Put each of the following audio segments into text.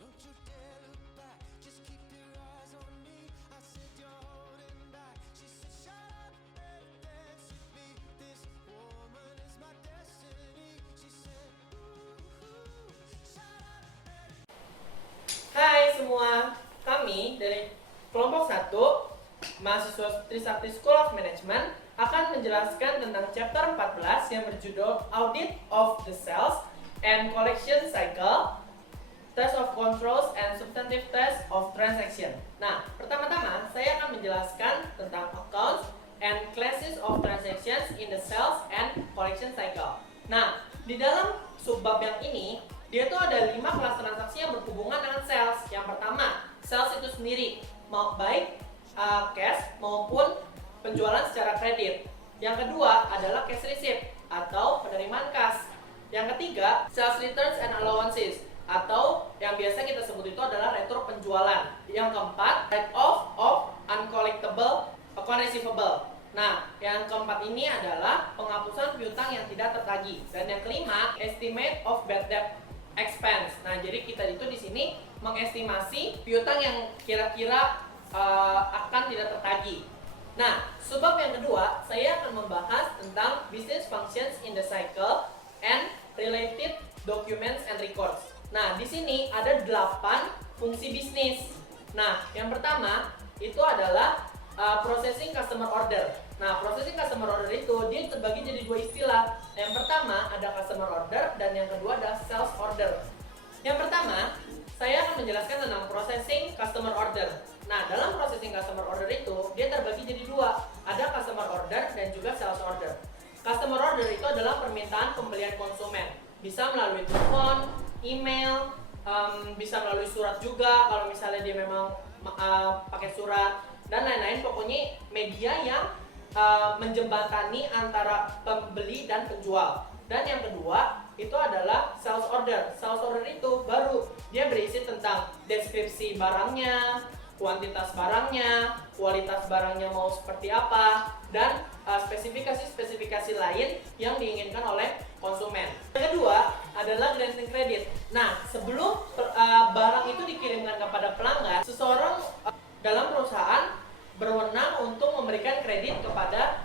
Hai semua, kami dari kelompok 1 mahasiswa Trisakti School of Management akan menjelaskan tentang chapter 14 yang berjudul Audit of the Sales and Collection Cycle, Test of Controls and Substantive Test of Transaction. Nah, pertama-tama saya akan menjelaskan tentang accounts and classes of transactions in the sales and collection cycle. Nah, di dalam subbab yang ini dia tuh ada 5 kelas transaksi yang berhubungan dengan sales. Yang pertama, sales itu sendiri, mau baik cash maupun penjualan secara kredit. Yang kedua adalah cash receipt atau penerimaan kas. Yang ketiga, sales returns and allowances atau yang biasa kita sebut itu adalah retur penjualan. Yang keempat, write off of uncollectible account receivable. Nah, yang keempat ini adalah penghapusan piutang yang tidak tertagih. Dan yang kelima, estimate of bad debt expense. Nah, jadi kita itu di sini mengestimasi piutang yang kira-kira akan tidak tertagih. Nah, subbab yang kedua, saya akan membahas tentang business functions in the cycle and related documents and records. Nah, di sini ada 8 fungsi bisnis. Nah, yang pertama itu adalah processing customer order. Nah, processing customer order itu dia terbagi jadi 2 istilah. Yang pertama ada customer order dan yang kedua adalah sales order. Yang pertama, saya akan menjelaskan tentang processing customer order. Nah, dalam processing customer order itu dia terbagi jadi 2. Ada customer order dan juga sales order. Customer order itu adalah permintaan pembelian konsumen. Bisa melalui telepon, email, bisa melalui surat juga kalau misalnya dia memang pakai surat dan lain-lain, pokoknya media yang menjembatani antara pembeli dan penjual. Dan yang kedua itu adalah sales order. Sales order itu baru dia berisi tentang deskripsi barangnya, kuantitas barangnya, kualitas barangnya mau seperti apa, dan spesifikasi-spesifikasi lain yang diinginkan oleh konsumen. Yang kedua adalah granting credit. Nah, sebelum barang itu dikirimkan kepada pelanggan, seseorang dalam perusahaan berwenang untuk memberikan kredit kepada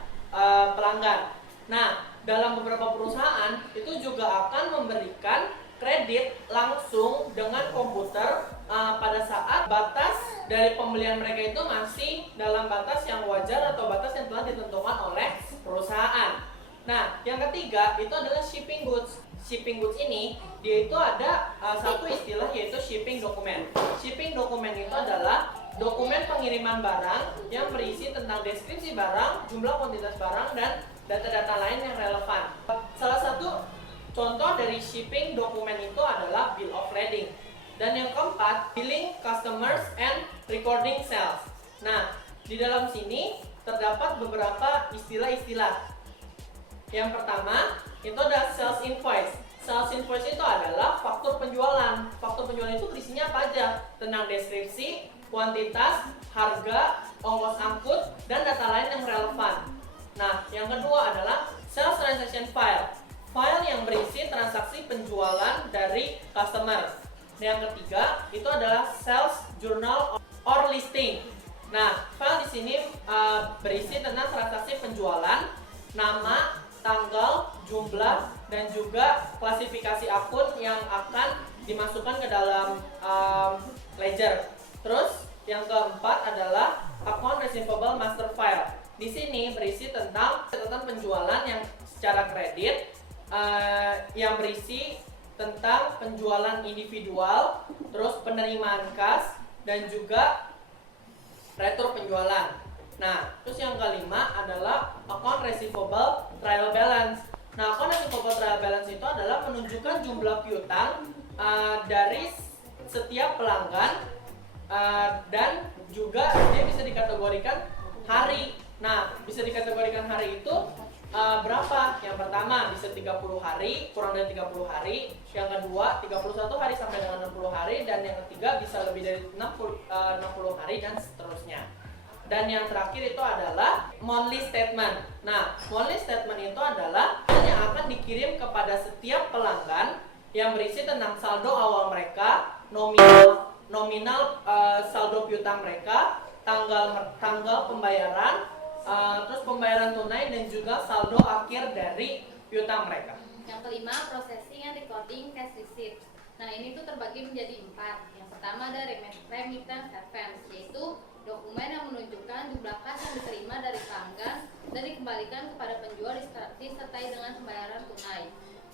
pelanggan. Nah, dalam beberapa perusahaan itu juga akan memberikan kredit langsung dengan komputer pada saat batas dari pembelian mereka itu masih dalam batas yang wajar atau batas yang telah ditentukan oleh perusahaan. Nah, yang ketiga itu adalah shipping goods. Shipping goods ini dia itu ada satu istilah yaitu shipping document. Shipping document itu adalah dokumen pengiriman barang yang berisi tentang deskripsi barang, jumlah kuantitas barang, dan data-data lain yang relevan. Salah satu contoh dari shipping dokumen itu adalah bill of lading. Dan yang keempat, billing customers and recording sales. Nah, di dalam sini terdapat beberapa istilah-istilah. Yang pertama, itu ada sales invoice. Sales invoice itu adalah faktur penjualan. Faktur penjualan itu berisinya apa aja? Tentang deskripsi, kuantitas, harga, ongkos angkut, dan data lain yang relevan. Nah, yang kedua adalah sales transaction file. File yang berisi transaksi penjualan dari customer. Yang ketiga itu adalah sales journal or listing. Nah, file di sini berisi tentang transaksi penjualan, nama, tanggal, jumlah, dan juga klasifikasi akun yang akan dimasukkan ke dalam ledger. Terus yang keempat adalah account receivable master file. Di sini berisi tentang catatan penjualan yang secara kredit, yang berisi tentang penjualan individual, terus penerimaan kas, dan juga retur penjualan. Nah, terus yang kelima adalah account receivable trial balance. Nah, account receivable trial balance itu adalah menunjukkan jumlah piutang dari setiap pelanggan, dan juga dia bisa dikategorikan hari. Nah, bisa dikategorikan hari itu berapa? Yang pertama bisa 30 hari, kurang dari 30 hari. Yang kedua 31 hari sampai dengan 60 hari. Dan yang ketiga bisa lebih dari 60 hari dan seterusnya. Dan yang terakhir itu adalah monthly statement. Nah, monthly statement itu adalah yang akan dikirim kepada setiap pelanggan yang berisi tentang saldo awal mereka, nominal saldo piutang mereka, tanggal pembayaran, terus pembayaran tunai dan juga saldo akhir dari piutang mereka. Yang kelima, processing and recording cash receipts. Nah, ini tuh terbagi menjadi 4. Yang pertama ada remittance advance, yaitu dokumen yang menunjukkan jumlah kas yang diterima dari pelanggan dan dikembalikan kepada penjual disertai dengan pembayaran tunai.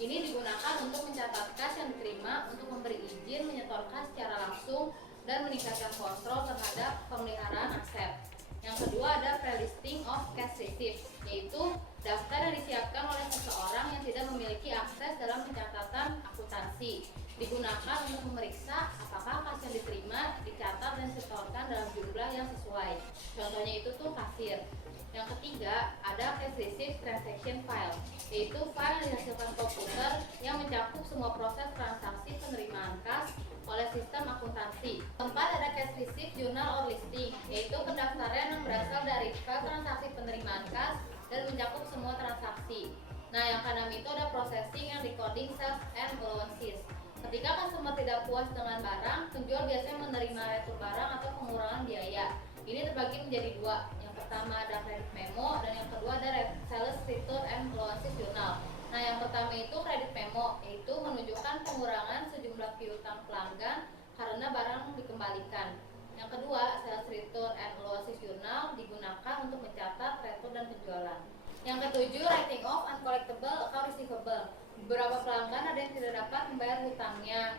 Ini digunakan untuk mencatat kas yang diterima, untuk memberi izin menyetor kas secara langsung dan meningkatkan kontrol terhadap pemeliharaan aset. Yang kedua ada pre-listing of cash receipts, yaitu daftar yang disiapkan oleh seseorang yang tidak memiliki akses dalam pencatatan akuntansi. Digunakan untuk memeriksa apakah kas yang diterima, dicatat dan disetorkan dalam jumlah yang sesuai. Contohnya itu tuh kasir. Yang ketiga ada cash receipt transaction file, yaitu file yang dihasilkan komputer yang mencakup semua proses transaksi penerimaan kas oleh sistem akuntansi. Keempat ada cash receipt journal or listing, yaitu pendaftaran yang berasal dari file transaksi penerimaan kas dan mencakup semua transaksi. Nah, yang keenam itu ada processing and recording sales and allowances. Ketika customer tidak puas dengan barang, penjual biasanya menerima retur barang atau pengurangan biaya. Ini terbagi menjadi 2. Yang pertama ada credit memo dan yang kedua ada sales return and allowances journal. Nah, yang pertama itu credit memo, yaitu menunjukkan pengurangan sejumlah piutang pelanggan karena barang dikembalikan. Yang kedua, sales return and allowances journal digunakan untuk mencatat retur dan penjualan. Yang ketujuh, writing off uncollectible account receivable. Beberapa pelanggan ada yang tidak dapat membayar hutangnya.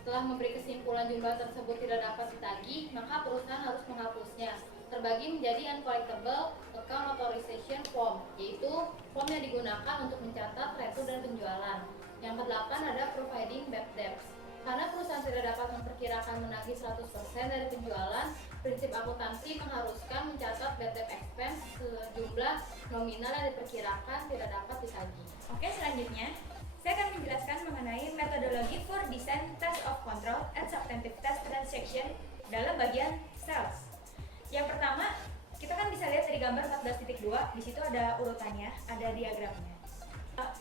Setelah memberi kesimpulan jumlah tersebut tidak dapat ditagih, maka perusahaan harus menghapusnya. Terbagi menjadi uncollectible account authorization form, yaitu form yang digunakan untuk mencatat retur dan penjualan. Yang kedelapan ada providing bad debts. Karena perusahaan tidak dapat memperkirakan menagih 100% dari penjualan, prinsip akuntansi mengharuskan mencatat bad debt expense sejumlah nominal yang diperkirakan tidak dapat ditagih. Oke, selanjutnya saya akan menjelaskan mengenai metodologi for design test of control and substantive test transaction dalam bagian sales. Yang pertama, kita kan bisa lihat dari gambar 14.2, di situ ada urutannya, ada diagramnya.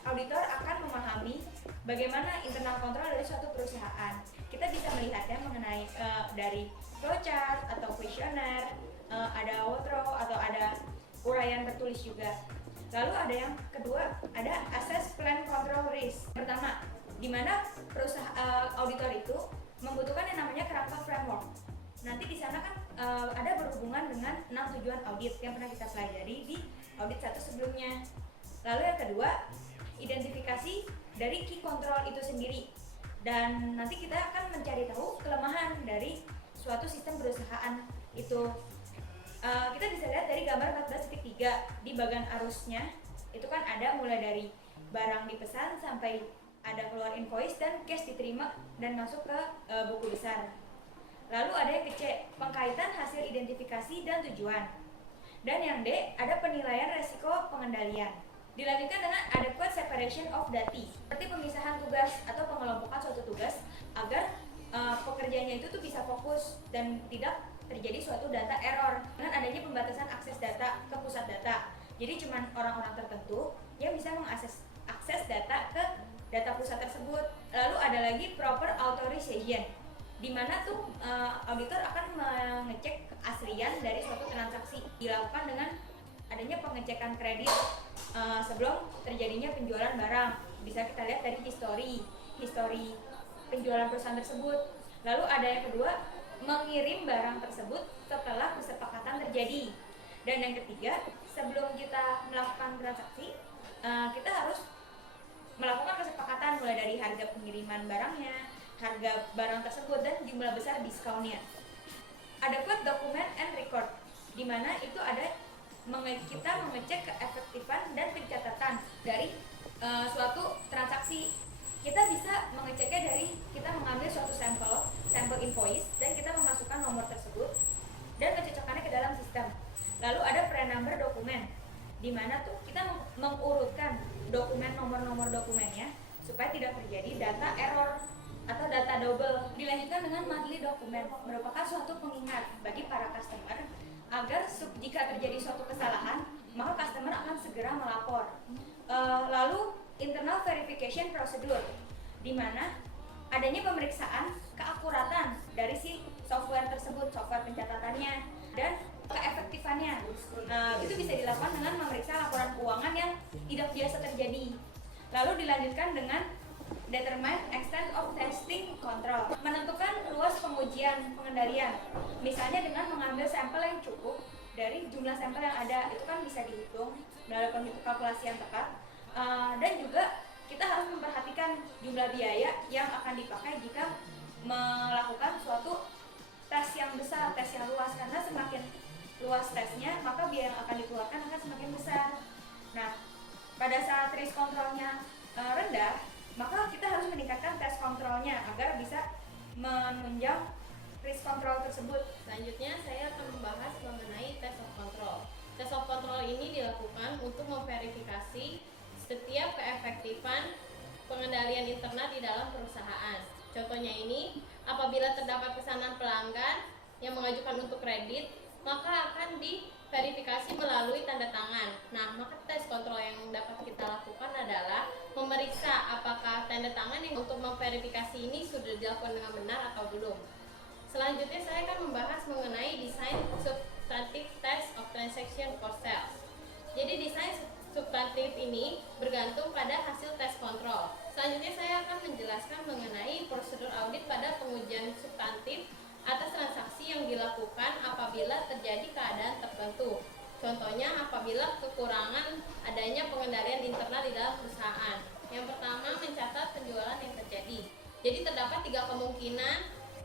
Auditor akan memahami bagaimana internal kontrol dari suatu perusahaan. Kita bisa melihatnya mengenai dari flowchart atau kuesioner, ada wardrobe atau ada uraian tertulis juga. Lalu ada yang kedua, ada assess plan control risk. Pertama, di mana auditor itu membutuhkan yang namanya Kraft framework. Nanti di sana kan ada berhubungan dengan 6 tujuan audit yang pernah kita pelajari di audit 1 sebelumnya. Lalu yang kedua, identifikasi dari key control itu sendiri. Dan nanti kita akan mencari tahu kelemahan dari suatu sistem perusahaan itu. Kita bisa lihat dari gambar 14.3 di bagian arusnya itu kan ada mulai dari barang dipesan sampai ada keluar invoice dan cash diterima dan masuk ke buku besar. Lalu ada yang ke C, pengkaitan hasil identifikasi dan tujuan. Dan yang D, ada penilaian resiko pengendalian. Dilanjutkan dengan adequate separation of data, seperti pemisahan tugas atau pengelompokan suatu tugas agar pekerjaannya itu tuh bisa fokus dan tidak terjadi suatu data error dengan adanya pembatasan akses data ke pusat data. Jadi cuma orang-orang tertentu yang bisa mengakses data ke data pusat tersebut. Lalu ada lagi proper authorization, di mana tuh auditor akan mengecek keaslian dari suatu transaksi, dilakukan dengan adanya pengecekan kredit sebelum terjadinya penjualan barang. Bisa kita lihat dari history penjualan perusahaan tersebut. Lalu ada yang kedua, mengirim barang tersebut setelah kesepakatan terjadi. Dan yang ketiga, sebelum kita melakukan transaksi, kita harus melakukan kesepakatan mulai dari harga pengiriman barangnya, harga barang tersebut, dan jumlah besar diskonnya. Adequate document and record, di mana itu ada kita mengecek keefektifan dan pencatatan dari suatu transaksi. Kita bisa mengeceknya dari kita mengambil suatu sampel invoice dan kita memasukkan nomor tersebut dan mencocokkannya ke dalam sistem. Lalu ada pre-number dokumen, di mana tuh kita mengurutkan dokumen nomor-nomor dokumennya supaya tidak terjadi data error atau data double. Dilanjutkan dengan monthly dokumen, merupakan suatu pengingat bagi para customer agar jika terjadi suatu kesalahan, maka customer akan segera melapor. Lalu internal verification procedure, di mana adanya pemeriksaan keakuratan dari si software tersebut, software pencatatannya, dan keefektifannya. Nah, itu bisa dilakukan dengan memeriksa laporan keuangan yang tidak biasa terjadi. Lalu dilanjutkan dengan determine extent of testing control, menentukan luas pengujian pengendalian. Misalnya dengan mengambil sampel yang cukup dari jumlah sampel yang ada, itu kan bisa dihitung melalui kalkulasi yang tepat. Dan juga kita harus memperhatikan jumlah biaya yang akan dipakai jika melakukan suatu tes yang besar, tes yang luas, karena semakin luas tesnya maka biaya yang akan dikeluarkan akan semakin besar. Nah, pada saat risk controlnya rendah, maka kita harus meningkatkan tes kontrolnya agar bisa menunjang risk control tersebut. Selanjutnya saya akan membahas mengenai test of control. Test of control ini dilakukan untuk memverifikasi setiap keefektifan pengendalian internal di dalam perusahaan. Contohnya ini, apabila terdapat pesanan pelanggan yang mengajukan untuk kredit, maka akan diverifikasi melalui tanda tangan. Nah, maka tes kontrol yang dapat kita lakukan adalah memeriksa apakah tanda tangan yang untuk memverifikasi ini sudah dilakukan dengan benar atau belum. Selanjutnya saya akan membahas mengenai desain substantive test of transaction for sales. Jadi desain substantif ini bergantung pada hasil tes kontrol. Selanjutnya saya akan menjelaskan mengenai prosedur audit pada pengujian substantif atas transaksi yang dilakukan apabila terjadi keadaan tertentu. Contohnya apabila kekurangan adanya pengendalian internal di dalam perusahaan. Yang pertama, mencatat penjualan yang terjadi. Jadi terdapat 3 kemungkinan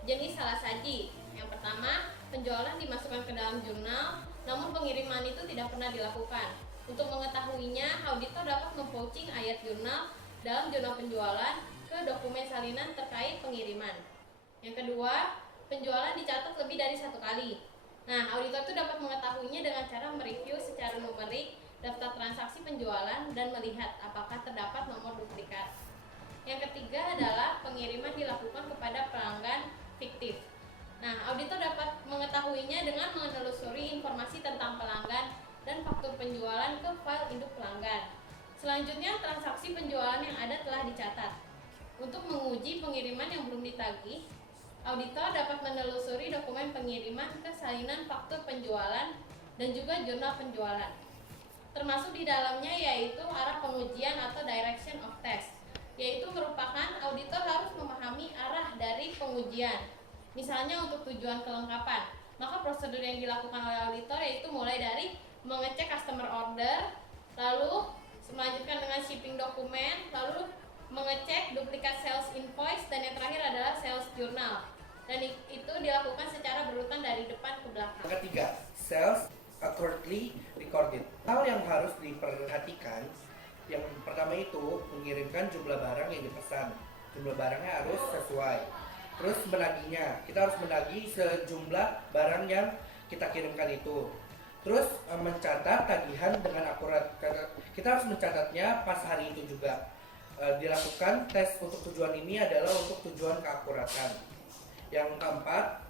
jenis salah saji. Yang pertama, penjualan dimasukkan ke dalam jurnal, namun pengiriman itu tidak pernah dilakukan. Untuk mengetahuinya, auditor dapat memvouching ayat jurnal dalam jurnal penjualan ke dokumen salinan terkait pengiriman. Yang kedua, penjualan dicatat lebih dari 1 kali. Nah, auditor itu dapat mengetahuinya dengan cara mereview secara numerik daftar transaksi penjualan dan melihat apakah terdapat nomor duplikat. Yang ketiga adalah pengiriman dilakukan kepada pelanggan fiktif. Nah, auditor dapat mengetahuinya dengan menelusuri informasi tentang pelanggan dan faktur penjualan ke file induk pelanggan. Selanjutnya, transaksi penjualan yang ada telah dicatat. Untuk menguji pengiriman yang belum ditagih, auditor dapat menelusuri dokumen pengiriman ke salinan faktur penjualan dan juga jurnal penjualan. Termasuk di dalamnya yaitu arah pengujian atau direction of test, yaitu merupakan auditor harus memahami arah dari pengujian. Misalnya untuk tujuan kelengkapan, maka prosedur yang dilakukan oleh auditor yaitu mulai dari mengecek customer order, lalu melanjutkan dengan shipping dokumen, lalu mengecek duplikat sales invoice, dan yang terakhir adalah sales journal. Dan itu dilakukan secara berurutan dari depan ke belakang. Yang ketiga, sales accurately recorded. Hal yang harus diperhatikan, yang pertama itu mengirimkan jumlah barang yang dipesan. Jumlah barangnya harus sesuai. Terus menagihnya, kita harus menagih sejumlah barang yang kita kirimkan itu. Terus mencatat tagihan dengan akurat. Kita harus mencatatnya pas hari itu juga. Dilakukan tes untuk tujuan ini adalah untuk tujuan keakuratan. Yang keempat,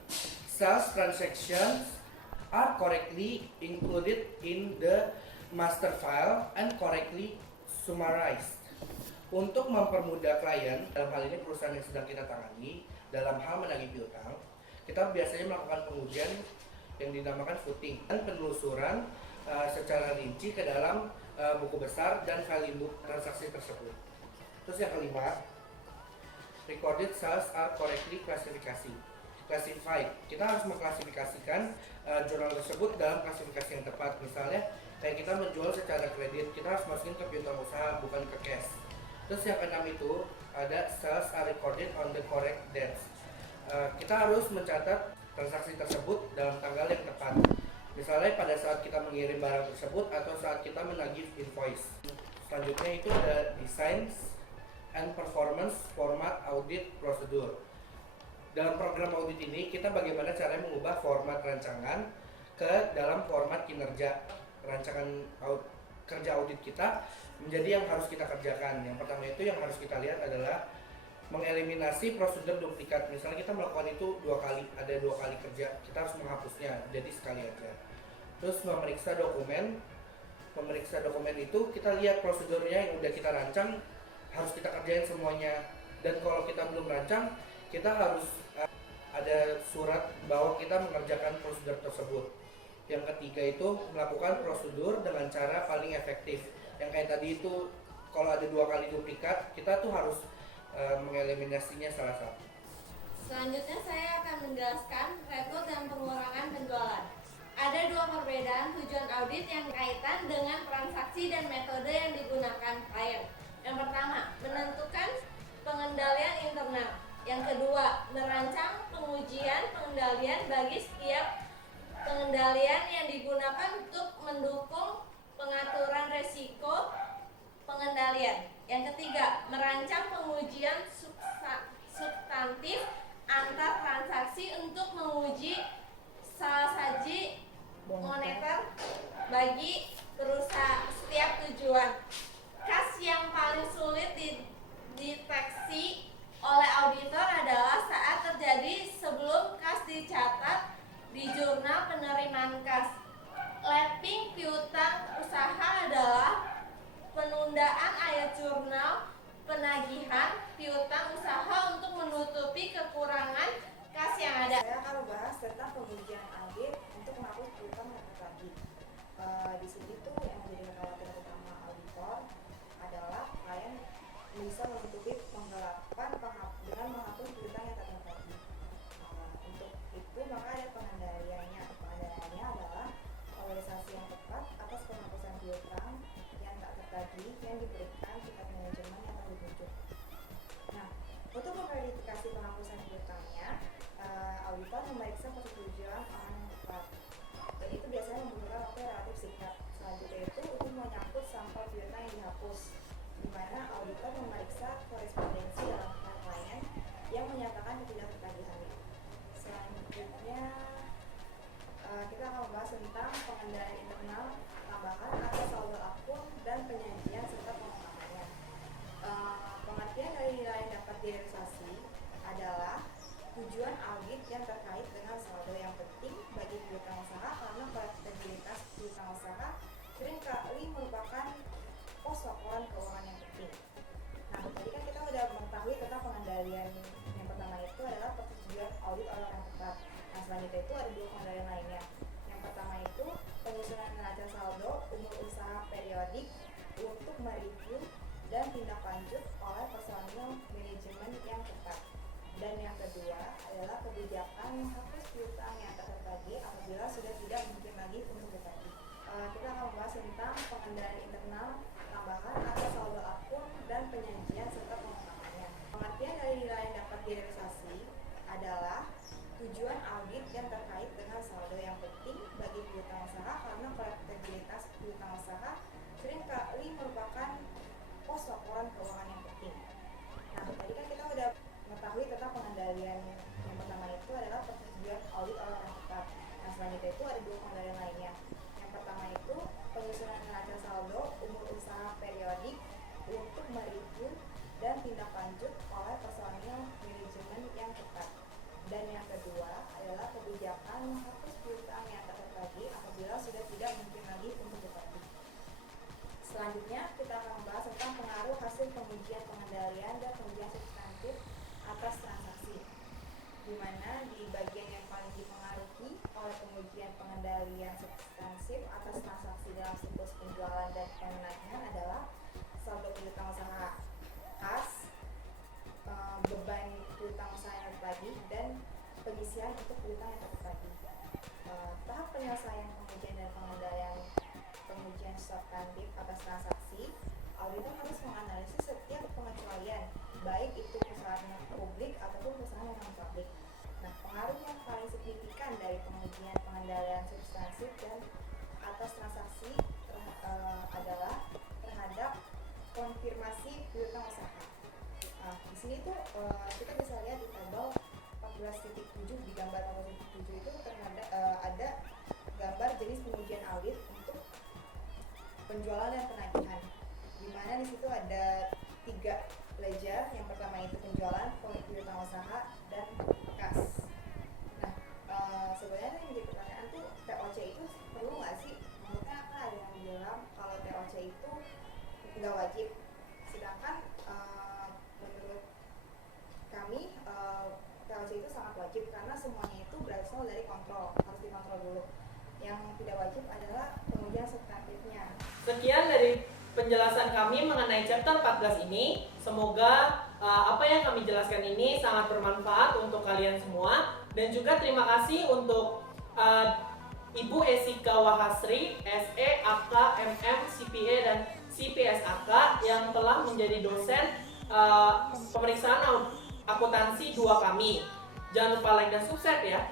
sales transactions are correctly included in the master file and correctly summarized. Untuk mempermudah klien, dalam hal ini perusahaan yang sedang kita tangani, dalam hal menagih piutang, kita biasanya melakukan pengujian yang dinamakan footing dan penelusuran secara rinci ke dalam buku besar dan file induk transaksi tersebut. Terus yang kelima, recorded sales are correctly classified. Kita harus mengklasifikasikan jurnal tersebut dalam klasifikasi yang tepat. Misalnya kayak kita menjual secara kredit, kita harus masukin ke piutang usaha, bukan ke cash. Terus yang keenam itu ada sales are recorded on the correct dates. Kita harus mencatat transaksi tersebut dalam tanggal yang tepat. Misalnya pada saat kita mengirim barang tersebut atau saat kita menagih invoice. Selanjutnya itu ada design and performance format audit procedure. Dalam program audit ini kita bagaimana caranya mengubah format rancangan ke dalam format kinerja. Rancangan kerja audit kita menjadi yang harus kita kerjakan. Yang pertama itu yang harus kita lihat adalah mengeliminasi prosedur duplikat. Misalnya kita melakukan itu 2 kali, ada 2 kali kerja, kita harus menghapusnya, jadi sekali aja. Terus memeriksa dokumen itu kita lihat prosedurnya yang udah kita rancang harus kita kerjain semuanya. Dan kalau kita belum rancang, kita harus ada surat bahwa kita mengerjakan prosedur tersebut. Yang ketiga itu melakukan prosedur dengan cara paling efektif. Yang kayak tadi itu kalau ada 2 kali duplikat, kita tuh harus mengeliminasinya salah satu. Selanjutnya saya akan menjelaskan rekrut dan pengurangan penjualan. Ada 2 perbedaan tujuan audit yang kaitan dengan transaksi dan metode yang digunakan klien. Yang pertama, menentukan pengendalian internal. Yang kedua, merancang pengujian pengendalian bagi setiap pengendalian yang digunakan untuk mendukung pengaturan resiko pengendalian. Yang ketiga, merancang pengujian substantif antar transaksi untuk menguji saji moneter bagi perusahaan setiap tujuan. Kas yang paling sulit dideteksi oleh auditor adalah saat terjadi sebelum kas dicatat di jurnal penerimaan kas. Lapping piutang usaha adalah penundaan ayat jurnal penagihan piutang usaha untuk menutupi kekurangan kas yang ada. Saya akan membahas tentang pengujian audit untuk menghapus piutang yang terjadi. Di sini tuh yang menjadi kekhawatiran utama auditor adalah klien bisa menutupi penggelapan dengan menghapus piutang yang terjadi. Untuk itu maka ada pengendaliannya. Pengendaliannya adalah organisasi yang tepat atas penghapusan piutang yang tak tertagih yang diberikan tingkat manajemen yang telah ditunjuk. Nah, untuk memverifikasi penghapusan piutangnya, auditor memeriksa persetujuan orang yang tepat. Dan itu biasanya membutuhkan waktu yang relatif singkat. Selanjutnya itu untuk menyangkut sampel piutang yang dihapus, di mana auditor memeriksa korespondensi dalam pihak klien yang menyatakan ketidaktertagihannya. Selanjutnya kita akan membahas tentang pengendalian internal, tambahan atau saldo akun dan penyajian serta pengembangannya. Pengertian dari nilai yang dapat direalisasi adalah tujuan audit yang terkait dengan saldo yang penting bagi piutang usaha karena kolektibilitas piutang usaha seringkali merupakan pos laporan keuangan yang penting. Nah, tadi kan kita udah mengetahui tentang pengendalian. Yang pertama itu adalah persetujuan audit oleh orang tepat. Nah, selanjutnya itu ada 2 pengendalian lainnya. Yang pertama itu penyusunan neraca saldo umur usaha periodik untuk mereview dan tindak lanjut oleh personil manajemen yang tepat. Dan yang kedua adalah kebijakan menghapus piutang yang tak tertagih apabila sudah tidak mungkin lagi untuk ditagih. Kita akan membahas tentang pengendalian internal, tambahan atau saldo akun dan penyajian serta pengembangannya. Pengertian dari nilai yang dapat direalisasi adalah tujuan audit yang terkait dengan saldo yang penting bagi piutang usaha karena kolektibilitas piutang usaha seringkali merupakan pos laporan keuangan yang penting. Nah, tadi kan kita udah mengetahui tentang pengendalian. Yang pertama itu adalah persetujuan audit oleh orang tepat. Nah, selanjutnya itu ada 2 pengendalian lainnya. Yang pertama itu penyusunan neraca saldo umur usaha periodik untuk mereview dan tindak lanjut oleh personil manajemen yang tepat. Dan yang kedua adalah kebijakan menghapus piutang yang tak tertagih apabila sudah tidak mungkin lagi untuk ditagih. Selanjutnya kita akan membahas tentang pengaruh hasil pengujian pengendalian dan pengujian substantif atas transaksi, di mana di bagian yang paling dipengaruhi oleh pengujian pengendalian substansif atas transaksi dalam siklus penjualan dan penagihan adalah saldo piutang usaha kas, beban piutang usaha yang tertagih, dan pengisian untuk piutang yang tak tertagih. Tahap penyelesaian pengujian dan pengendalian pengujian substantif atas transaksi, auditor harus menganalisis setiap pengecualian, baik itu perusahaan publik ataupun perusahaan yang non-publik. Nah, pengaruh yang paling signifikan dari pengujian pengendalian substansif dan atas transaksi adalah terhadap konfirmasi piutang usaha. Nah, di sini tuh kita bisa lihat di tabel 14.7 di gambar 14.7 itu terhadap ada gambar jenis pengujian audit untuk penjualan dan penagihan, di mana di situ ada 3 ledger. Yang pertama itu penjualan, piutang usaha, dan kas. Nah, sebenarnya yang menjadi pertanyaan tuh TOC itu perlu nggak sih? Menurutnya kan ada yang bilang kalau TOC itu nggak wajib, sedangkan menurut berasal dari kontrol, harus dikontrol dulu. Yang tidak wajib adalah pengujian substantifnya. Sekian dari penjelasan kami mengenai chapter 14 ini. Semoga apa yang kami jelaskan ini sangat bermanfaat untuk kalian semua. Dan juga terima kasih untuk Ibu Esika Wahasri, SE, AK, MM, CPA, dan CPSAK yang telah menjadi dosen pemeriksaan akuntansi 2 kami. Jangan lupa like dan subscribe ya.